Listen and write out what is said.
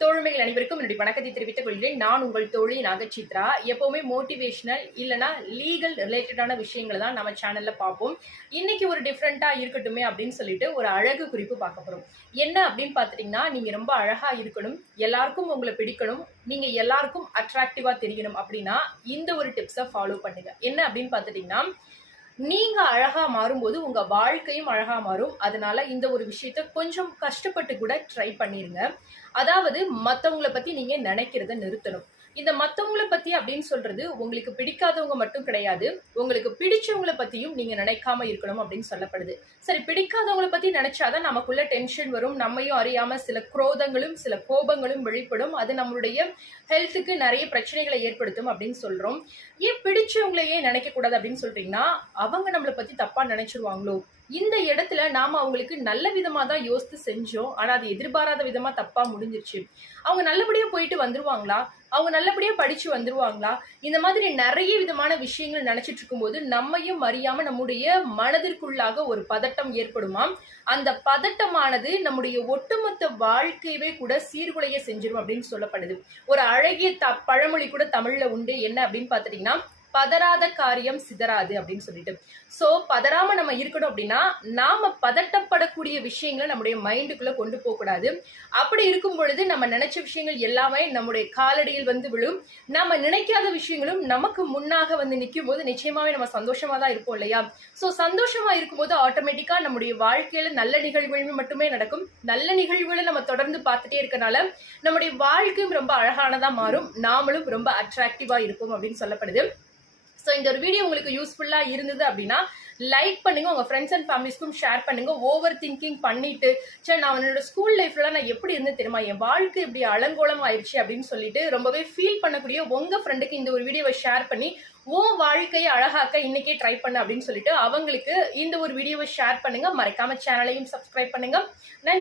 தோழமைகள் அனைவருக்கும் என்னுடைய வணக்கத்தை தெரிவித்துக் கொள்கிறேன். நான் உங்கள் தோழி நாகசித்ரா. எப்பவுமே மோட்டிவேஷனல் இல்லனா லீகல் ரிலேட்டடான விஷயங்களை தான் நம்ம சேனல்ல பார்ப்போம். இன்னைக்கு ஒரு டிஃப்ரெண்டா இருக்கட்டுமே அப்படின்னு சொல்லிட்டு ஒரு அழகு குறிப்பு பார்க்க போறோம். என்ன அப்படின்னு பார்த்துட்டீங்கன்னா, நீங்க ரொம்ப அழகா இருக்கணும், எல்லாருக்கும் உங்களை பிடிக்கணும், நீங்க எல்லாருக்கும் அட்ராக்டிவா தெரியணும் அப்படின்னா இந்த ஒரு டிப்ஸை ஃபாலோ பண்ணுங்க. என்ன அப்படின்னு பார்த்துட்டீங்கன்னா, நீங்க அழகா மாறும்போது உங்க வாழ்க்கையும் அழகா மாறும். அதனால இந்த ஒரு விஷயத்த கொஞ்சம் கஷ்டப்பட்டு கூட ட்ரை பண்ணிருங்க. அதாவது மத்தவங்கள பத்தி நீங்க நினைக்கிறத நிறுத்தணும். இந்த மத்தவங்கள பத்தி அப்படின்னு சொல்றது உங்களுக்கு பிடிக்காதவங்க மட்டும் கிடையாது. உங்களுக்கு பிடிச்சவங்கள பத்தியும் நீங்க நினைக்காம இருக்கணும் அப்படின்னு சொல்லப்படுது. சரி, பிடிக்காதவங்கள பத்தி நினைச்சாதான் நமக்குள்ள டென்ஷன் வரும். நம்மையும் அறியாம சில குரோதங்களும் சில கோபங்களும் வெளிப்படும். அது நம்மளுடைய ஹெல்த்துக்கு நிறைய பிரச்சனைகளை ஏற்படுத்தும் அப்படின்னு சொல்றோம். ஏன் பிடிச்சவங்களையே நினைக்க கூடாது அப்படின்னு சொல்றீங்கன்னா, அவங்க நம்மளை பத்தி தப்பா நினைச்சிருவாங்களோ? இந்த இடத்துல நாம அவங்களுக்கு நல்ல விதமா தான் யோசித்து செஞ்சோம். ஆனா அது எதிர்பாராத விதமா தப்பா முடிஞ்சிருச்சு. அவங்க நல்லபடியா போயிட்டு வந்துருவாங்களா? அவங்க நல்லபடியா படிச்சு வந்துருவாங்களா? இந்த மாதிரி நிறைய விதமான விஷயங்கள் நினைச்சிட்டு இருக்கும்போது நம்மையும் அறியாம நம்முடைய மனதிற்குள்ளாக ஒரு பதட்டம் ஏற்படுமாம். அந்த பதட்டமானது நம்முடைய ஒட்டுமொத்த வாழ்க்கையவே கூட சீர்குலைய செஞ்சிரும் அப்படின்னு சொல்லப்படுது. ஒரு அழகிய பழமொழி கூட தமிழ்ல உண்டு. என்ன அப்படின்னு பாத்துட்டீங்கன்னா, பதறாத காரியம் சிதறாது அப்படின்னு சொல்லிட்டு. சோ பதறாம நம்ம இருக்கணும் அப்படின்னா, நாம பதட்டப்படக்கூடிய விஷயங்களை நம்முடைய மைண்டுக்குள்ள கொண்டு போக கூடாது. அப்படி இருக்கும் பொழுது நம்ம நினைச்ச விஷயங்கள் எல்லாமே நம்முடைய காலடியில் வந்து விழும். நம்ம நினைக்காத விஷயங்களும் நமக்கு முன்னாக வந்து நிற்கும் போது நிச்சயமாவே நம்ம சந்தோஷமா தான் இருப்போம் இல்லையா? சோ சந்தோஷமா இருக்கும்போது ஆட்டோமேட்டிக்கா நம்முடைய வாழ்க்கையில நல்ல நிகழ்வுகள் மட்டுமே நடக்கும். நல்ல நிகழ்வுகளை நம்ம தொடர்ந்து பார்த்துட்டே இருக்கனால நம்முடைய வாழ்க்கையும் ரொம்ப அழகானதா மாறும். நாமளும் ரொம்ப அட்ராக்டிவா இருப்போம் அப்படின்னு சொல்லப்படுது. ஸோ இந்த ஒரு வீடியோ உங்களுக்கு யூஸ்ஃபுல்லா இருந்தது அப்படின்னா லைக் பண்ணுங்க, உங்க ஃப்ரெண்ட்ஸ் அண்ட் ஃபேமிலிஸ்க்கும் ஷேர் பண்ணுங்க. ஓவர் திங்கிங் பண்ணிட்டு சரி நான் என்னோட ஸ்கூல் லைஃப்ல நான் எப்படி இருந்து தெரியுமா, என் வாழ்க்கை இப்படி அலங்கோலம் ஆயிடுச்சு அப்படின்னு சொல்லிட்டு ரொம்பவே ஃபீல் பண்ணக்கூடிய உங்க ஃப்ரெண்டுக்கு இந்த ஒரு வீடியோவை ஷேர் பண்ணி உன் வாழ்க்கையை அழகாக்க இன்னைக்கே ட்ரை பண்ணு அப்படின்னு சொல்லிட்டு அவங்களுக்கு இந்த ஒரு வீடியோவை ஷேர் பண்ணுங்க. மறக்காம சேனலையும் சப்ஸ்கிரைப் பண்ணுங்க. நன்றி.